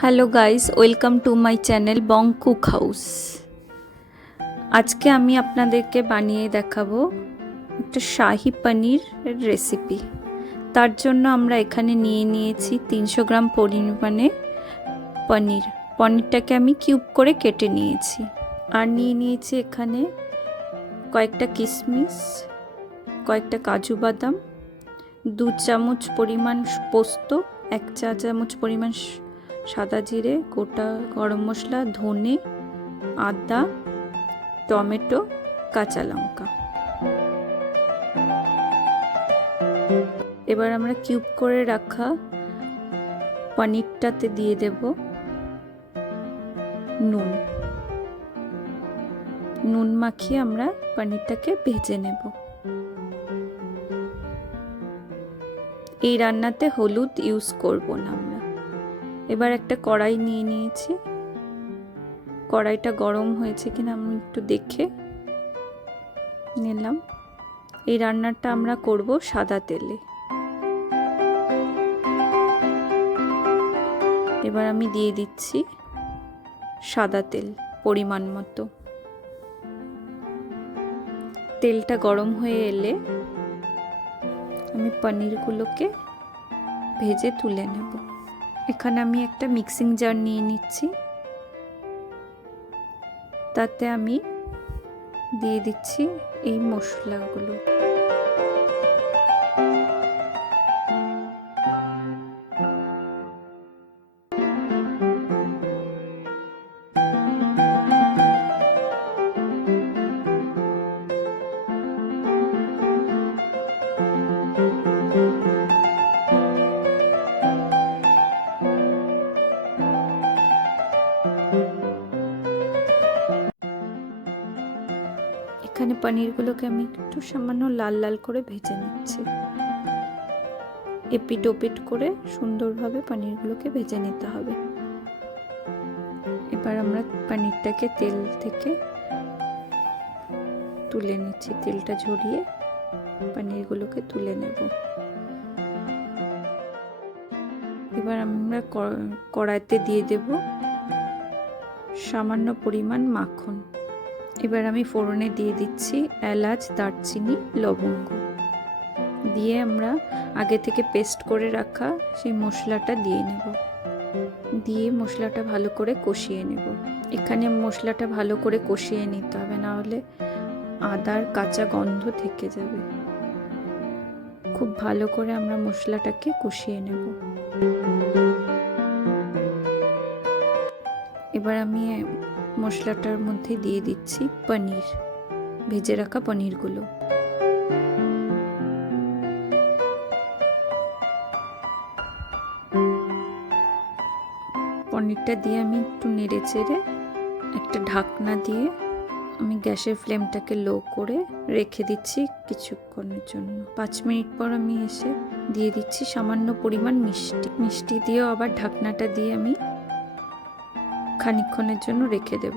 Hello guys, welcome to my channel Bong cook house. আজকে আমি আপনাদেরকে বানিয়ে দেখাবো একটা শাহি পনির রেসিপি। তার জন্য আমরা এখানে নিয়েছি 300 গ্রাম পরিমাণে পনিরটাকে আমি কিউব করে কেটে নিয়েছি। আর নিয়েছি এখানে কয়েকটা কিশমিশ, কয়েকটা কাজু বাদাম, 2 চামচ পরিমাণ পোস্ত, 1 চা চামচ পরিমাণ সাদা জিরে, গোটা গরম মশলা, ধনে, আদা, টমেটো, কাঁচা লঙ্কা। এবার আমরা কিউব করে রাখা পনিরটাতে দিয়ে দেব নুন মাখিয়ে আমরা পনিরটাকে ভেজে নেব। এই রান্নাতে হলুদ ইউজ করব না আমরা। এবার একটা কড়াই নিয়েছি। কড়াইটা গরম হয়েছে কিনা আমি একটু দেখে নিলাম। এই রান্নাটা আমরা করব সাদা তেলে। এবার আমি দিয়ে দিচ্ছি সাদা তেল পরিমাণ মতো। তেলটা গরম হয়ে এলে আমি পনিরগুলোকে ভেজে তুলে নেব। এখানে আমি একটা মিক্সিং জার নিয়ে নিচ্ছি। তাতে আমি দিয়ে দিচ্ছি এই মশলাগুলো। এখানে পনিরগুলোকে আমি একটু সামান্য লাল লাল করে ভেজে নিচ্ছি। এপিট ওপিট করে সুন্দরভাবে পনিরগুলোকে ভেজে নিতে হবে। এবার আমরা পনিরটাকে তেল থেকে তুলে নিচ্ছি। তেলটা ঝরিয়ে পনিরগুলোকে তুলে নেব। এবার আমরা কড়াইতে দিয়ে দেব সামান্য পরিমাণ মাখন। এবার আমি ফোড়নে দিয়ে দিচ্ছি এলাচ, দারচিনি, লবঙ্গ। দিয়ে আমরা আগে থেকে পেস্ট করে রাখা সেই মশলাটা দিয়ে নেব। দিয়ে মশলাটা ভালো করে কষিয়ে নেব। এখানে মশলাটা ভালো করে কষিয়ে নিতে হবে, না হলে আদার কাঁচা গন্ধ থেকে যাবে। খুব ভালো করে আমরা মশলাটাকে কষিয়ে নেব। এবার আমি মশলাটার মধ্যে দিয়ে দিচ্ছি পনির, ভেজে রাখা পনিরগুলো। পনিরটা দিয়ে আমি একটু নেড়ে চেড়ে একটা ঢাকনা দিয়ে আমি গ্যাসের ফ্লেমটাকে লো করে রেখে দিচ্ছি কিছুক্ষণের জন্য। 5 মিনিট পর আমি এসে দিয়ে দিচ্ছি সামান্য পরিমাণ মিষ্টি দিয়েও আবার ঢাকনাটা দিয়ে আমি খানিকক্ষণের জন্য রেখে দেব।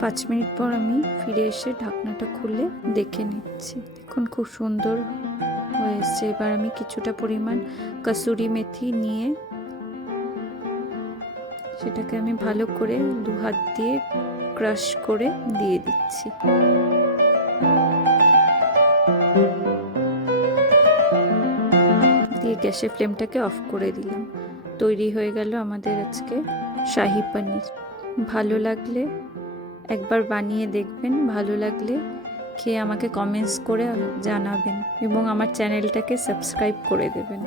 পাঁচ মিনিট পর আমি ফিরে এসে ঢাকনাটা খুলে দেখে নিচ্ছি। দেখুন খুব সুন্দর হয়েছে। এবার আমি কিছুটা পরিমাণ কসুরি মেথি নিয়ে সেটাকে আমি ভালো করে 2 হাত দিয়ে ক্রাশ করে দিয়ে দিচ্ছি। দিয়ে গ্যাসের ফ্লেমটাকে অফ করে দিলাম। তৈরি হয়ে গেল আমাদের আজকে শাহি পনির। ভালো লাগলে একবার বানিয়ে দেখবেন। ভালো লাগলে খেয়ে আমাকে কমেন্টস করে জানাবেন এবং আমার চ্যানেলটাকে সাবস্ক্রাইব করে দেবেন।